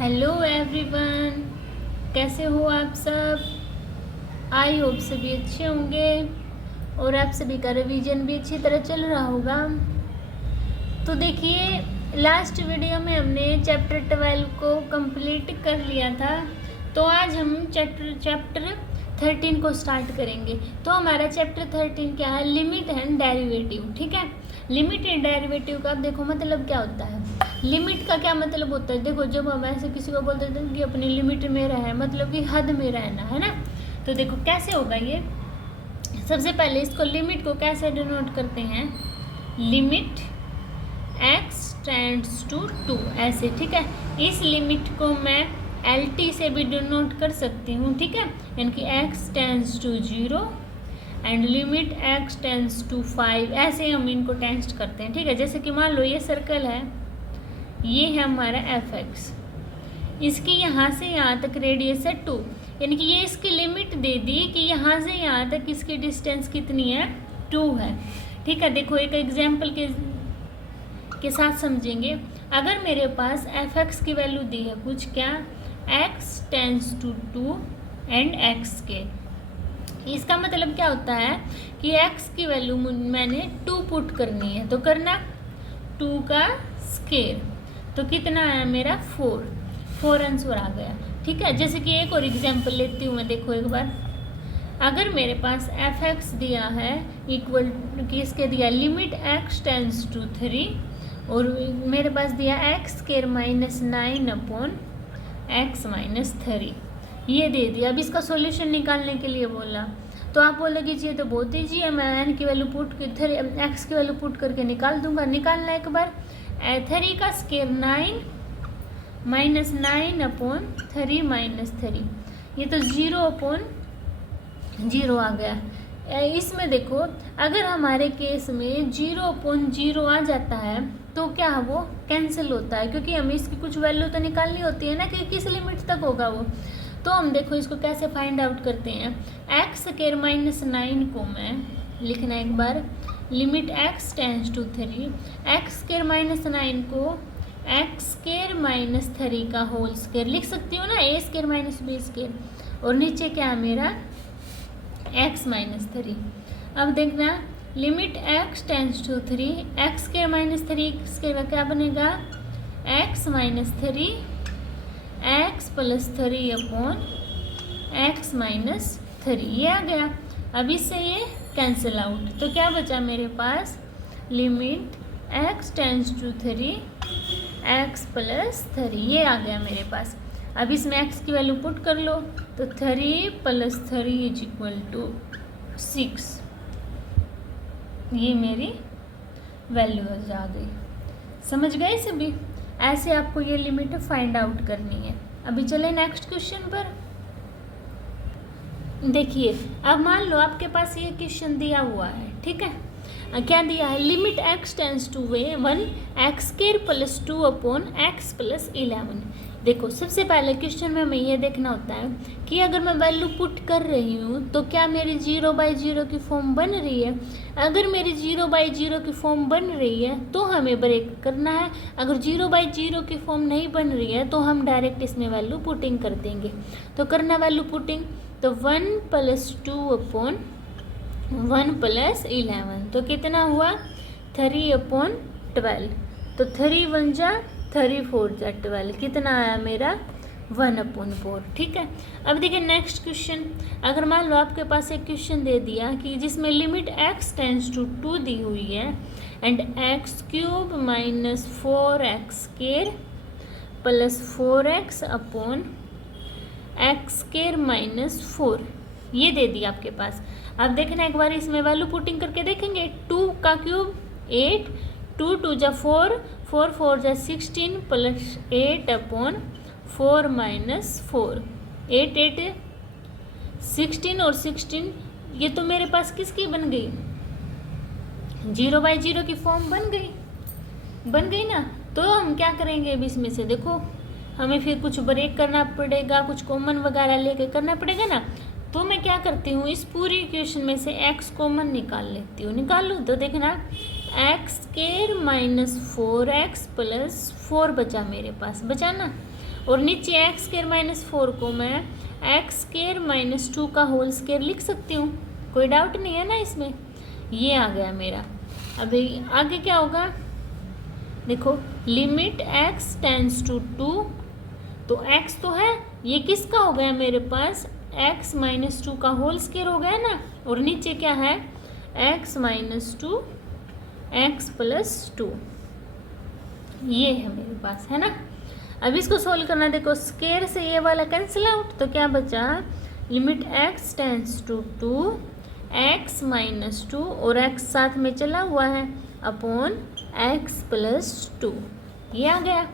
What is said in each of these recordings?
Hello everyone, कैसे हो आप सब। आई होप सभी अच्छे होंगे और आप सभी का रिवीजन भी अच्छी तरह चल रहा होगा। तो देखिए, लास्ट वीडियो में हमने चैप्टर 12 को कंप्लीट कर लिया था। तो आज हम चैप्टर 13 को स्टार्ट करेंगे। तो हमारा चैप्टर 13 क्या है? Limit and derivative. ठीक है, लिमिट एंड डेरिवेटिव का देखो मतलब क्या होता है। लिमिट का क्या मतलब होता है? देखो, जब हम ऐसे किसी को बोलते हैं कि अपनी लिमिट में रहे, मतलब कि हद में रहना है ना। तो देखो कैसे होगा ये। सबसे पहले इसको लिमिट को कैसे डिनोट करते हैं? लिमिट x टेंड्स टू 2 ऐसे। ठीक है, इस लिमिट को मैं LT से भी डिनोट कर सकती हूँ। ठीक है, यानी कि x tends to 0 and limit x tends to 5, ऐसे हम इनको टेंस्ट करते हैं। ठीक है, जैसे कि मान लो ये सर्कल है, ये है हमारा fx, इसकी यहाँ से यहाँ तक रेडियस है 2, यानी कि ये इसकी लिमिट दे दी कि यहाँ से यहाँ तक इसकी डिस्टेंस कितनी है? 2 है। ठीक है, देखो एक एग्जाम्पल के साथ समझेंगे। अगर मेरे पास fx की वैल्यू दी है कुछ, क्या? x tends to 2 and x के, इसका मतलब क्या होता है कि x की वैल्यू मैंने 2 पुट करनी है। तो करना 2 का स्केयर, तो कितना आया मेरा? 4 आंसर आ गया। ठीक है, जैसे कि एक और एग्जांपल लेती हूँ मैं। देखो एक बार, अगर मेरे पास fx दिया है इक्वल कि इसके दिया लिमिट x टेंड्स टू 3 और मेरे पास दिया x square minus 9 upon x minus 3, ये दे दिया। अब इसका सॉल्यूशन निकालने के लिए बोला, तो आप बोलोगे जी ये तो बहुत ईजी है, मैं n की वैल्यू पुट x की वैल्यू पुट करके निकाल दूंगा। निकालना एक बार, 3 का स्केयर 9 माइनस 9 अपॉन 3 माइनस 3, ये तो 0 अपॉन 0 आ गया। इसमें देखो, अगर हमारे केस में 0 अपॉन 0 आ जाता है तो क्या वो कैंसिल होता है, क्योंकि हमें इसकी कुछ वैल्यू तो निकालनी होती है ना कि किस लिमिट तक होगा वो। तो हम देखो इसको कैसे फाइंड आउट करते हैं। x स्केयर माइनस 9 को मैं लिखना एक बार, limit x tends to 3, x square minus 9 को x स्केयर माइनस 3 का होल स्केयर लिख सकती हूँ ना, a square minus b square, और नीचे क्या है मेरा? x minus 3। अब देखना, limit x tends to 3, x square minus 3 square का क्या बनेगा? x minus 3 x plus 3 upon x minus 3, ये आ गया। अब इससे ये कैंसिल आउट, तो क्या बचा मेरे पास? Limit x tends to 3 x plus 3, ये आ गया मेरे पास। अब इसमें x की वैल्यू पुट कर लो, तो 3 प्लस 3 इज इक्वल टू 6, ये मेरी वैल्यू आ गई। समझ गए सभी? ऐसे आपको ये लिमिट फाइंड आउट करनी है। अभी चले नेक्स्ट क्वेश्चन पर। देखिए, अब मान लो आपके पास ये क्वेश्चन दिया हुआ है। ठीक है, क्या दिया है? Limit x tends to 1 x square plus 2 upon x plus 11। देखो, सबसे पहले क्वेश्चन में हमें ये देखना होता है कि अगर मैं वैल्यू पुट कर रही हूँ तो क्या मेरी 0/0 की फॉर्म बन रही है। अगर मेरी 0/0 की फॉर्म बन रही है तो हमें ब्रेक करना है। अगर 0/0 की फॉर्म नहीं बन रही है तो हम डायरेक्ट इसमें वैल्यू पुटिंग कर देंगे। तो करना वैल्यू पुटिंग, तो 1 प्लस 2 अपॉन 1 प्लस 11, तो कितना हुआ? 3 अपॉन 12, तो 3 1 जा 3 4 जा 12, कितना आया मेरा? 1 अपॉन 4। ठीक है, अब देखिए नेक्स्ट क्वेश्चन। अगर मान लो आपके पास एक क्वेश्चन दे दिया कि जिसमें लिमिट x टेंड्स टू 2 दी हुई है and x cube minus 4x square plus 4x upon x square minus 4, ये दे दिया आपके पास। अब देखना एक बार इसमें वैल्यू पुटिंग करके देखेंगे। 2 का क्यूब 8, 2 2 जा 4, 4 4 जा 16 प्लस 8 अपॉन 4 माइनस 4, 8 8 16 और 16, ये तो मेरे पास किसकी बन गई? 0/0 की फॉर्म बन गई ना। तो हम क्या करेंगे अब इसमें से? देखो, हमें फिर कुछ ब्रेक करना पड़ेगा, कुछ कॉमन वगैरह लेके करना पड़ेगा ना। तो मैं क्या करती हूँ, इस पूरी इक्वेशन में से x कॉमन निकाल लेती हूँ। निकाल लूँ तो देखना x square minus 4x plus 4 बचा मेरे पास, बचा ना। और नीचे एक्स स्क्वायर माइनस 4 को मैं एक्स स्क्वायर माइनस 2 का होल स्क्वायर लिख सकती हूँ, कोई डाउट नहीं है ना इसमें। ये आ गया मेरा। अभी आगे क्या होगा, देखो लिमिट x टेंस टू 2, तो x तो है, ये किसका हो गया मेरे पास, x माइनस 2 का होल स्क्वायर हो गया ना। और नीचे क्या है, x माइनस 2 x प्लस 2, ये है मेरे पास, है ना। अब इसको सोल्व करना, देखो स्क्वायर से ये वाला कैंसिल आउट, तो क्या बचा, limit x tends to 2 x minus 2 और x साथ में चला हुआ है अपॉन x प्लस 2, ये आ गया।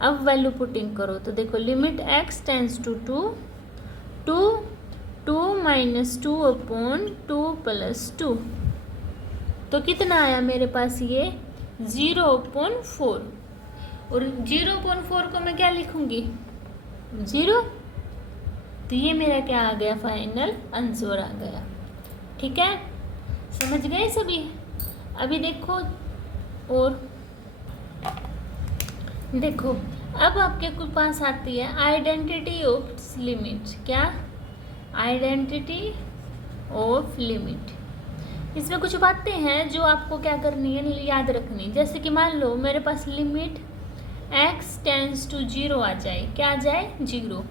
अब वैल्यू पुटिंग करो तो देखो limit x tends to 2 minus 2 upon 2 plus 2, तो कितना आया मेरे पास, ये 0/4। और 0/4 को मैं क्या लिखूंगी, 0, तो ये मेरा क्या आ गया, फाइनल आंसर आ गया। ठीक है, समझ गए सभी। अभी देखो, और देखो अब आपके पास आती है आइडेंटिटी ऑफ लिमिट। क्या, आइडेंटिटी ऑफ लिमिट। इसमें कुछ बातें हैं जो आपको क्या करनी है, याद रखनी। जैसे कि मान लो मेरे पास लिमिट x टेंस टू 0 आ जाए, क्या आ जाए, 0,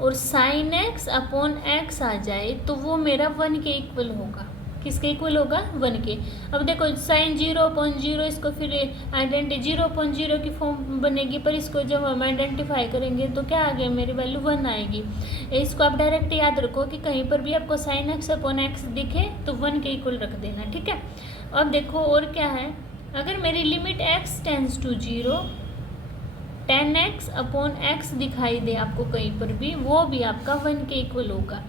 और साइन x अपॉन x आ जाए, तो वो मेरा 1 के इक्वल होगा। किसके इक्वल होगा, 1 के। अब देखो साइन 0/0, इसको फिर आइडेंटिटी 0/0 की फॉर्म बनेगी, पर इसको जब हम आइडेंटिफाई करेंगे तो क्या आ गया, मेरी वैल्यू 1 आएगी। इसको आप डायरेक्ट याद रखो कि कहीं पर भी आपको साइन x अपॉन x दिखे तो 1 के इक्वल रख देना, ठीक है। अब देखो और क्या है, अगर मेरी limit x tends to 0 10x upon x दिखाई दे आपको कहीं पर भी, वो भी आपका 1 के इक्वल होगा,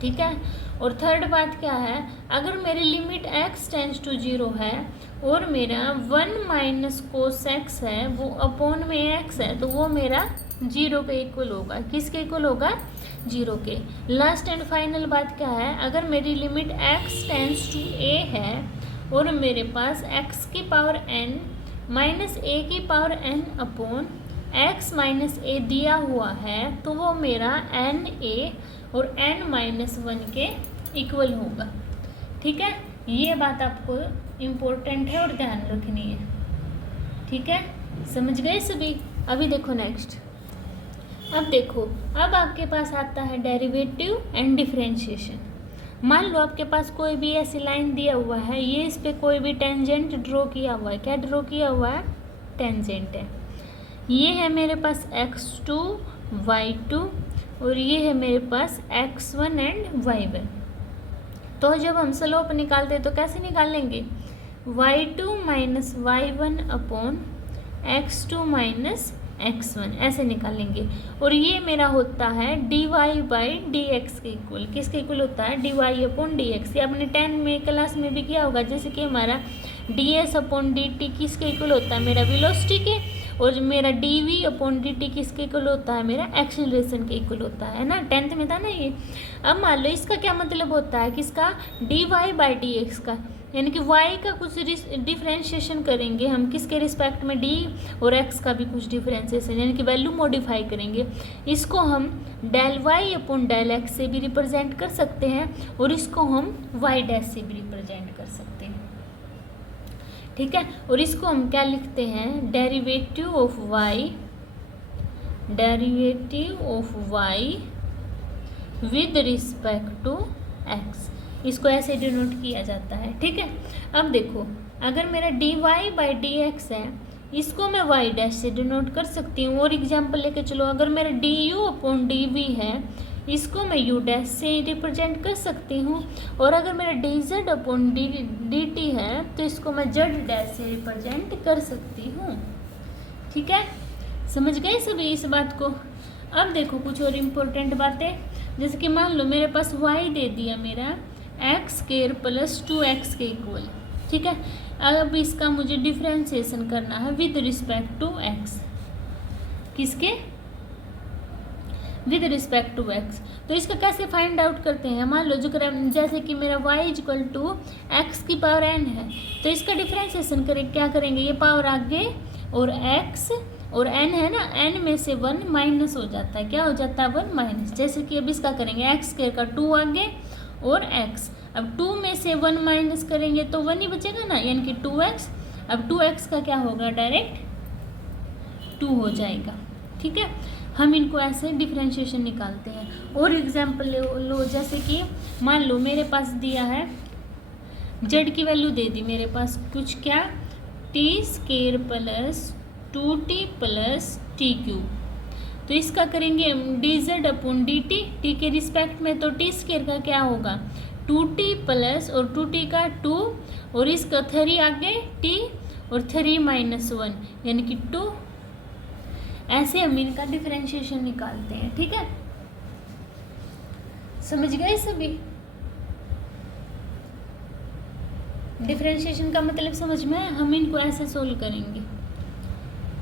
ठीक है। और थर्ड बात क्या है, अगर मेरी लिमिट x टेंस टू 0 है और मेरा 1 माइनस कोस x है, वो अपॉन में x है, तो वो मेरा 0 के इक्वल होगा। किसके इक्वल होगा, 0 के। लास्ट एंड फाइनल बात क्या है, अगर मेरी limit x tends to a है और मेरे पास x की पावर n माइनस a की power n upon x minus a दिया हुआ है, तो वो मेरा n a और n माइनस 1 के इक्वल होगा, ठीक है। ये बात आपको इम्पोर्टेंट है और ध्यान रखनी है, ठीक है। समझ गए सभी। अभी देखो नेक्स्ट, अब देखो, अब आपके पास आता है डेरिवेटिव एंड डिफरेंशिएशन। मान लो आपके पास कोई भी ऐसी लाइन दिया हुआ है, ये इस पे कोई भी टेंजेंट ड्रॉ किया हुआ है। क्या ड्रॉ किया हुआ है, टेंजेंट है। ये है मेरे पास x2 y2 और ये है मेरे पास x1 एंड y1। तो जब हम स्लोप निकालते तो कैसे निकालेंगे, y2 minus y1 upon x2 minus x1, ऐसे निकालेंगे। और ये मेरा होता है dy बाई dx के इक्वल। किसके इक्वल होता है, dy अपॉन dx। ये आपने 10 में क्लास में भी किया होगा, जैसे कि हमारा ds अपॉन dt किसके इक्वल होता है, मेरा वेलोसिटी के। और मेरा dv अपॉन dt किसके इक्वल होता है, मेरा एक्सेलरेशन के इक्वल होता है ना, 10th में था ना ये। अब मान लो इसका क्या मतलब होता है, किसका, dy बाई dx का, यानी कि y का कुछ डिफ्रेंशिएशन करेंगे हम, किसके रिस्पेक्ट में, d और x का भी कुछ डिफ्रेंशिएशन, यानी कि वैल्यू मॉडिफाई करेंगे। इसको हम del y upon del x से भी रिप्रेजेंट कर सकते हैं और इसको हम y डैश से भी रिप्रेजेंट कर सकते हैं, ठीक है। और इसको हम क्या लिखते हैं, derivative of y with respect to x, इसको ऐसे डिनोट किया जाता है, ठीक है। अब देखो, अगर मेरा dy बाई dx है, इसको मैं y डैश से डिनोट कर सकती हूँ। और एग्जांपल लेके चलो, अगर मेरा du अपॉन dv है, इसको मैं u डैश से रिप्रेजेंट कर सकती हूँ। और अगर मेरा dz अपॉन dt है, तो इसको मैं z डैश से रिप्रेजेंट कर सकती हूँ, ठीक है। समझ गए सभी इस बात को। अब देखो कुछ और इम्पोर्टेंट बातें, जैसे कि मान लो मेरे पास y दे दिया मेरा x स्क्वायर प्लस 2x के इक्वल, ठीक है। अब इसका मुझे डिफ्रेंशिएशन करना है विद रिस्पेक्ट टू x। किसके, विद रिस्पेक्ट टू एक्स। तो इसका कैसे फाइंड आउट करते हैं, मान लो जो जैसे कि मेरा y इक्वल टू एक्स की पावर n है, तो इसका डिफ्रेंशिएशन करें, क्या करेंगे, ये पावर आगे और x और n है ना, n में से 1 माइनस हो जाता है, क्या हो जाता है 1 माइनस। जैसे कि अब इसका करेंगे एक्स स्क्वायर का 2 आगे और x, अब 2 में से 1 माइनस करेंगे तो 1 ही बचेगा ना, यानी कि 2x। अब 2x का क्या होगा, डायरेक्ट 2 हो जाएगा। ठीक है, हम इनको ऐसे डिफ्रेंशिएशन निकालते हैं। और एग्जाम्पल लो, जैसे कि मान लो मेरे पास दिया है z की वैल्यू दे दी मेरे पास कुछ, क्या t square plus 2t plus T cube. तो इसका करेंगे dz अपॉन dt, t के रिस्पेक्ट में, तो t स्क्वायर का क्या होगा 2t प्लस और 2t का 2 और इसका 3 आगे t और 3 माइनस 1 यानी कि 2। ऐसे हम इनका डिफरेंशिएशन निकालते हैं। ठीक है, समझ गए सभी, डिफरेंशिएशन का मतलब समझ में, हम इनको ऐसे सोल्व करेंगे।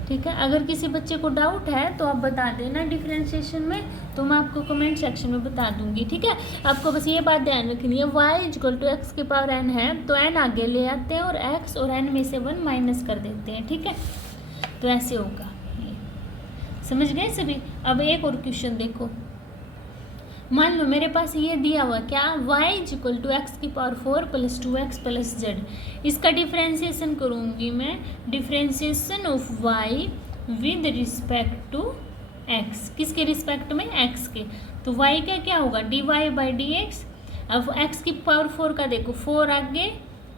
ठीक है, अगर किसी बच्चे को डाउट है तो आप बता देना डिफरेंशिएशन में, तो मैं आपको कमेंट सेक्शन में बता दूंगी। ठीक है, आपको बस ये बात ध्यान रखनी है, y इक्वल टू एक्स की पावर n है तो n आगे ले आते हैं और x और n में से 1 माइनस कर देते हैं। ठीक है, तो ऐसे होगा, समझ गए सभी। अब एक और क्वेश्चन देखो, मान लो मेरे पास ये दिया हुआ क्या, y इक्वल टू एक्स की power 4 plus 2x plus z. इसका डिफ्रेंशिएशन करूँगी मैं, differentiation of y with respect to x, किसके रिस्पेक्ट में, x के। तो y का क्या होगा dy बाई डी एक्स। अब x की पावर 4 का देखो, 4 आगे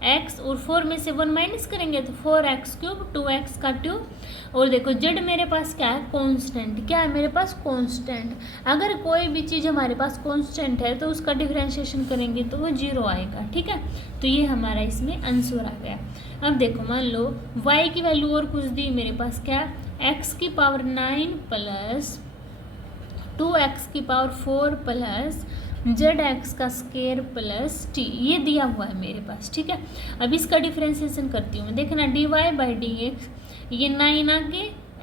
x और 4 में से 1 माइनस करेंगे तो 4x क्यूब, 2x का क्यूब। और देखो z मेरे पास क्या है, कांस्टेंट, क्या है मेरे पास कांस्टेंट। अगर कोई भी चीज़ हमारे पास कांस्टेंट है तो उसका डिफरेंशिएशन करेंगे तो वो 0 आएगा। ठीक है, तो ये हमारा इसमें आंसर आ गया। अब देखो मान लो y की वैल्यू और कुछ दी मेरे पास, क्या x की पावर 9 प्लस 2x की पावर 4 प्लस zx का स्क्वायर प्लस t, ये दिया हुआ है मेरे पास। ठीक है, अब इसका डिफरेंशिएशन करती हूँ मैं, देखना dy बाई डी एक्स, ये 9 आगे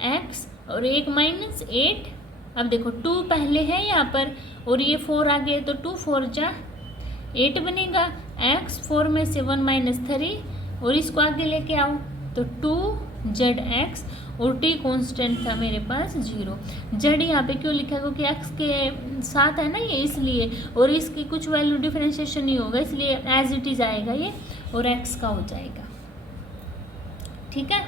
x और 1 माइनस 8। अब देखो 2 पहले है यहाँ पर और ये 4 आगे, तो 2 4 जा 8 बनेगा, x 4 में से 1 माइनस 3 और इसको आगे लेके आओ तो 2zx और t कांस्टेंट था मेरे पास 0। z यहाँ पे क्यों लिखा है, क्योंकि x के साथ है ना ये, इसलिए, और इसकी कुछ वैल्यू डिफरेंशिएशन नहीं होगा इसलिए एज इट इज आएगा ये और x का हो जाएगा। ठीक है,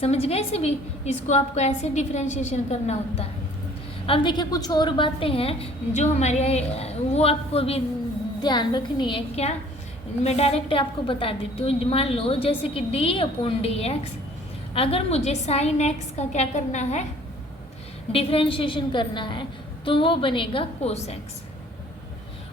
समझ गए सभी, इसको आपको ऐसे डिफरेंशिएशन करना होता है। अब देखिए कुछ और बातें हैं जो हमारे, वो आपको भी ध्यान रखनी है। क्या, मैं डायरेक्ट आपको बता देती हूँ। मान लो जैसे कि d अपॉन डी एक्स, अगर मुझे साइन x का क्या करना है, डिफरेंशिएशन करना है, तो वो बनेगा कोस x।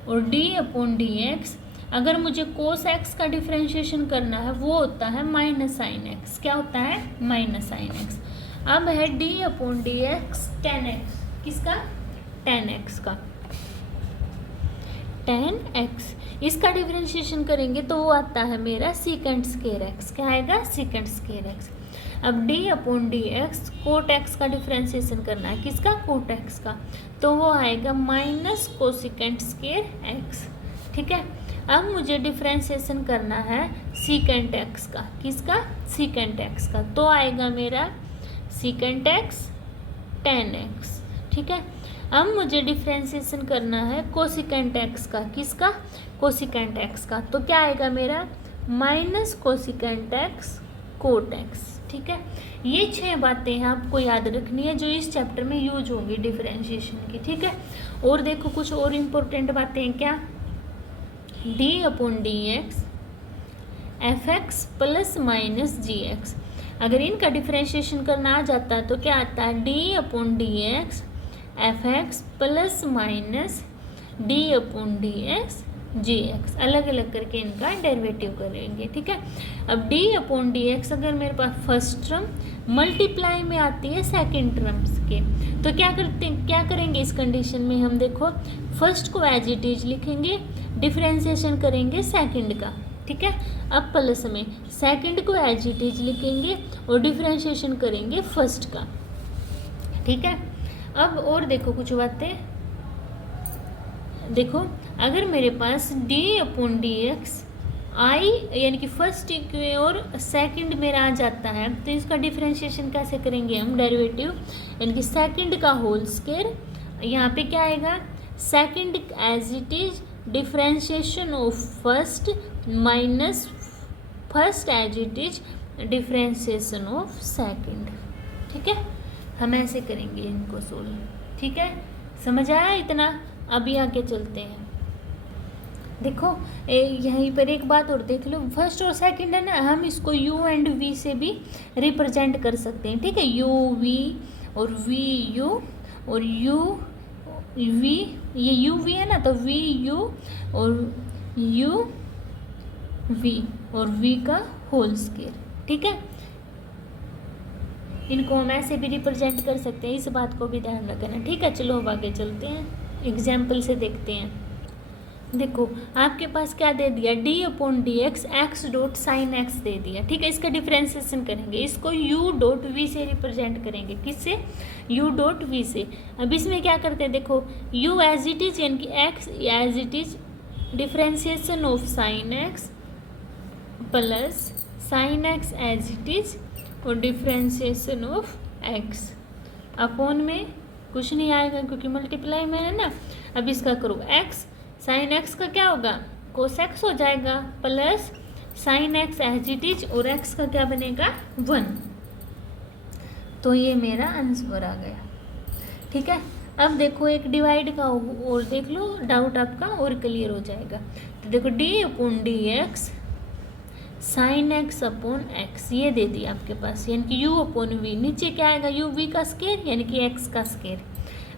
और d अपॉन डी एक्स, अगर मुझे कोस x का डिफरेंशिएशन करना है वो होता है माइनस साइन x। क्या होता है, माइनस साइन x। अब है d upon d x ten x, किसका, टेन एक्स का, टेन एक्स। इसका डिफरेंशिएशन करेंगे तो वो आता है मेरा सीकेंट स्क्वायर एक्स। क्या आएगा, सीकेंट स्क्वायर एक्स। अब d upon d x cot x का डिफरेंशिएशन करना है, किसका, कोट एक्स का, तो वो आएगा माइनस कोसिकेंट स्क्वायर एक्स। ठीक है, अब मुझे डिफरेंशिएशन करना है सीकेंट एक्स का, किसका, सीकेंट एक्स का, तो आएगा मेरा सीकेंट एक्स टेन एक्स। ठीक है, अब मुझे डिफरेंशिएशन करना है कोसिकेंट एक्स का, किसका, कोसिकेंट एक्स का, तो क्या आएगा मेरा minus cosecant x cot x. ठीक है, ये 6 बातें हैं आपको याद रखनी है जो इस चैप्टर में यूज होंगी डिफरेंशिएशन की। ठीक है, और देखो कुछ और इम्पोर्टेंट बातें हैं, क्या, d upon d x f x plus minus g x. अगर इनका डिफरेंशिएशन करना आ जाता है तो क्या आता है, d upon d x f x plus minus d upon d x g x, अलग अलग करके इनका डेरिवेटिव करेंगे। ठीक है, अब d अपॉन डी एक्स अगर मेरे पास फर्स्ट टर्म मल्टीप्लाई में आती है सेकंड टर्म्स के, तो क्या करेंगे इस कंडीशन में, हम देखो फर्स्ट को एज इट इज लिखेंगे, डिफरेंशिएशन करेंगे सेकंड का। ठीक है, अब प्लस में सेकंड को एज इट इज लिखेंगे और डिफरेंशिएशन करेंगे फर्स्ट का। ठीक है, अब और देखो कुछ बातें, देखो अगर मेरे पास डी अपॉन डी एक्स आई यानी कि फर्स्ट और सेकंड मेरा आ जाता है, तो इसका डिफ्रेंशिएशन कैसे करेंगे हम, डेरिवेटिव यानी कि सेकंड का होल स्क्वायर, यहाँ पे क्या आएगा, second as it is differentiation of first minus first as it is differentiation of second. ठीक है, हम ऐसे करेंगे इनको सोल्व। ठीक है, समझ आया इतना? अभी आगे चलते हैं। देखो यहीं पर एक बात और देख लो, फर्स्ट और सेकंड है ना, हम इसको u एंड v से भी रिप्रेजेंट कर सकते हैं। ठीक है, u v और v u और u v, ये u v है ना, तो v u और u v और v का होल स्क्वायर। ठीक है, इनको हम ऐसे भी रिप्रेजेंट कर सकते हैं, इस बात को भी ध्यान रखना। ठीक है, चलो अब आगे चलते हैं, एग्जाम्पल से देखते हैं। देखो आपके पास क्या दे दिया, d upon d x x dot sine x दे दिया। ठीक है, इसका डिफ्रेंसिएशन करेंगे, इसको यू डॉट वी से रिप्रेजेंट करेंगे। किससे, यू डॉट वी से। अब इसमें क्या करते हैं, देखो यू एज इट इज यानी कि x as it is differentiation of sine x plus sine x as it is और डिफ्रेंसिएशन ऑफ एक्स अपॉन में कुछ नहीं आएगा क्योंकि मल्टीप्लाई में है ना। अब इसका करो, एक्स साइन एक्स का क्या होगा, कोस एक्स हो जाएगा, plus sine x as it is और एक्स का क्या बनेगा 1। तो ये मेरा आंसर आ गया। ठीक है, अब देखो एक डिवाइड का और देख लो, डाउट आपका और क्लियर हो जाएगा। तो देखो D upon d x sine x upon x ये दे दिया आपके पास, यानी कि u अपॉन वी, नीचे क्या आएगा u v का स्क्वायर यानी कि x का स्क्वायर।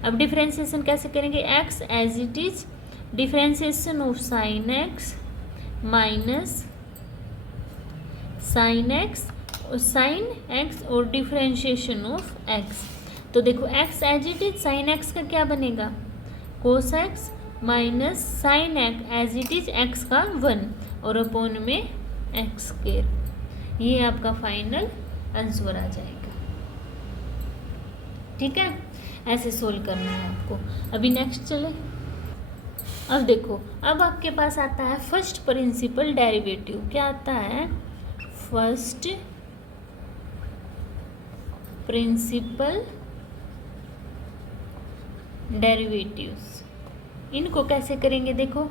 अब डिफ्रेंसिएशन कैसे करेंगे, x as it is differentiation of sine x minus sine x और साइन एक्स और डिफ्रेंशिएशन ऑफ एक्स। तो देखो x as it is sine x का क्या बनेगा, cos x minus sine x as it is x का 1 और upon में एक्स स्क्वायर। ये आपका फाइनल आंसर आ जाएगा। ठीक है, ऐसे सोल्व करना है आपको। अभी नेक्स्ट चले। अब देखो, अब आपके पास आता है फर्स्ट प्रिंसिपल डेरिवेटिव। क्या आता है, फर्स्ट प्रिंसिपल डेरिवेटिव्स। इनको कैसे करेंगे, देखो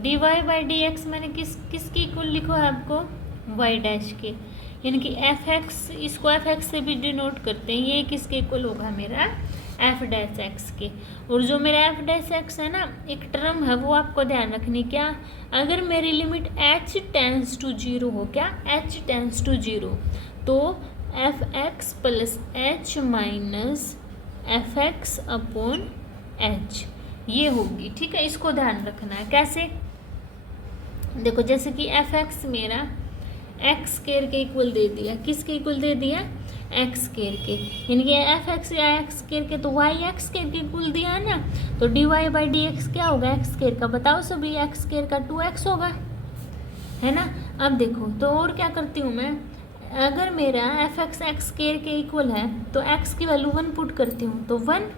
d y by d x मैंने किसकी इक्वल लिखो है आपको, वाई डैश के, यानी कि एफ एक्स, इसको एफ एक्स से भी डिनोट करते हैं। ये किसके इक्वल होगा, मेरा एफ डैश एक्स के। और जो मेरा एफ डैश एक्स है ना, एक टर्म है वो आपको ध्यान रखनी, क्या, अगर मेरी लिमिट h टेंस टू 0 हो, क्या h टेंस टू 0, तो F x plus H minus f x upon H ये होगी। ठीक है, इसको ध्यान रखना है। कैसे, देखो जैसे कि एफ एक्स मेरा एक्स स्क्वायर के इक्वल दे दिया, किसके इक्वल दे दिया, एक्स स्क्वायर के, यानी कि एफ एक्स या एक्स स्क्वायर के, तो वाई एक्स स्क्वायर के इक्वल दिया है ना, तो d y by d x क्या होगा, एक्स स्क्वायर का, बताओ सभी, एक्स स्क्वायर का 2x होगा, है ना। अब देखो तो और क्या करती हूँ मैं, अगर मेरा एफ एक्स एक्स स्क्वायर के इक्वल है तो एक्स की वैल्यू 1 पुट करती हूँ तो 1,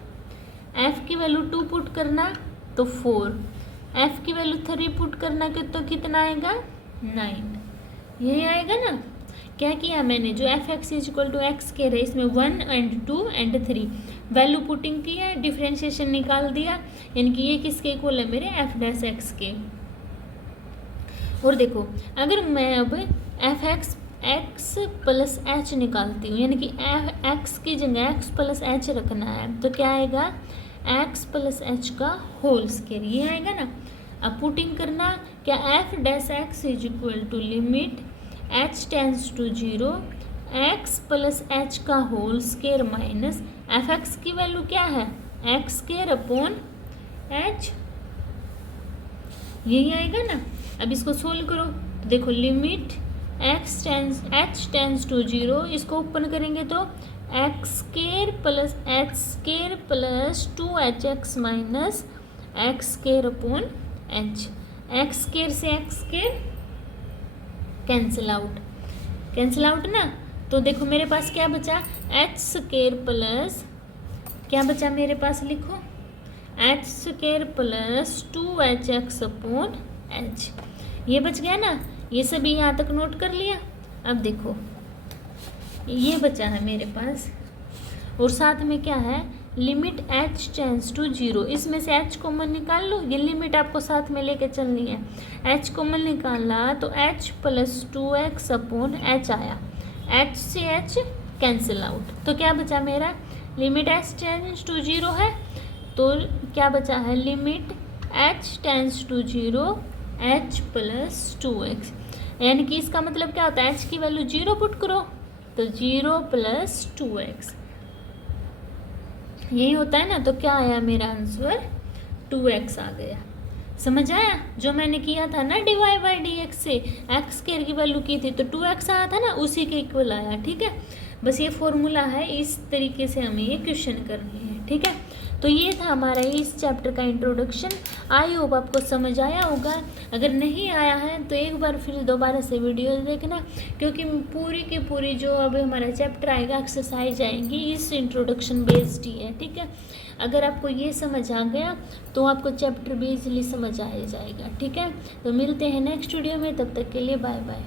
एफ की वैल्यू 2 पुट करना तो 4, एफ की वैल्यू 3 पुट करना के तो कितना आएगा 9, यही आएगा ना। क्या किया मैंने, जो f x is equal to x के रहे इसमें 1 एंड 2 एंड 3 वैल्यू पुटिंग की है, डिफ्रेंशिएशन निकाल दिया, यानी कि ये किसके इक्वल है, मेरे एफ डैश एक्स के। और देखो अगर मैं अब F x x plus H निकालती हूँ, यानी कि एक्स की जगह एक्स प्लस एच रखना है, तो क्या आएगा, एक्स प्लस एच का होल स्क्वायर, ये आएगा ना। अब पुटिंग करना, क्या f dash x is equal to limit h tends to 0 x plus h का whole square minus f x की वैल्यू क्या है, एक्स स्क्वायर अपॉन एच, यही आएगा ना। अब इसको सोल्व करो तो देखो limit x tends h tends to 0, इसको ओपन करेंगे तो x square plus h square plus 2hx minus x square upon h, x square से एक्स स्क्वायर कैंसिल आउट ना, तो देखो मेरे पास क्या बचा, एच स्क्वायर प्लस क्या बचा मेरे पास, लिखो H square plus 2hx upon H, ये बच गया ना। ये सभी यहाँ तक नोट कर लिया। अब देखो ये बचा है मेरे पास, और साथ में क्या है, लिमिट h टेंस टू 0, इसमें से h कॉमन निकाल लो, ये लिमिट आपको साथ में लेके चलनी है। h कॉमन निकाला तो h plus 2x upon h आया, h से h कैंसिल आउट, तो क्या बचा मेरा, लिमिट h टेंस टू 0 है, तो क्या बचा है, limit h tends to 0 h plus 2x, यानी कि इसका मतलब क्या होता है, h की वैल्यू 0 पुट करो तो 0 प्लस 2x, यही होता है ना। तो क्या आया मेरा आंसर, 2x आ गया। समझ आया, जो मैंने किया था ना डिवाइड बाई डी एक्स से, एक्स स्क्वायर की वैल्यू की थी तो 2x आया था ना, उसी के इक्वल आया। ठीक है, बस ये फॉर्मूला है, इस तरीके से हमें ये क्वेश्चन करनी है। ठीक है, तो ये था हमारा इस चैप्टर का इंट्रोडक्शन। आई होप आपको समझ आया होगा। अगर नहीं आया है तो एक बार फिर दोबारा से वीडियो देखना, क्योंकि पूरी की पूरी जो अब हमारा चैप्टर आएगा, एक्सरसाइज आएंगी, इस इंट्रोडक्शन बेस्ड ही है। ठीक है, अगर आपको ये समझ आ गया तो आपको चैप्टर भी इजीली समझ आ जाएगा। ठीक है, तो मिलते हैं नेक्स्ट वीडियो में, तब तक के लिए बाय बाय।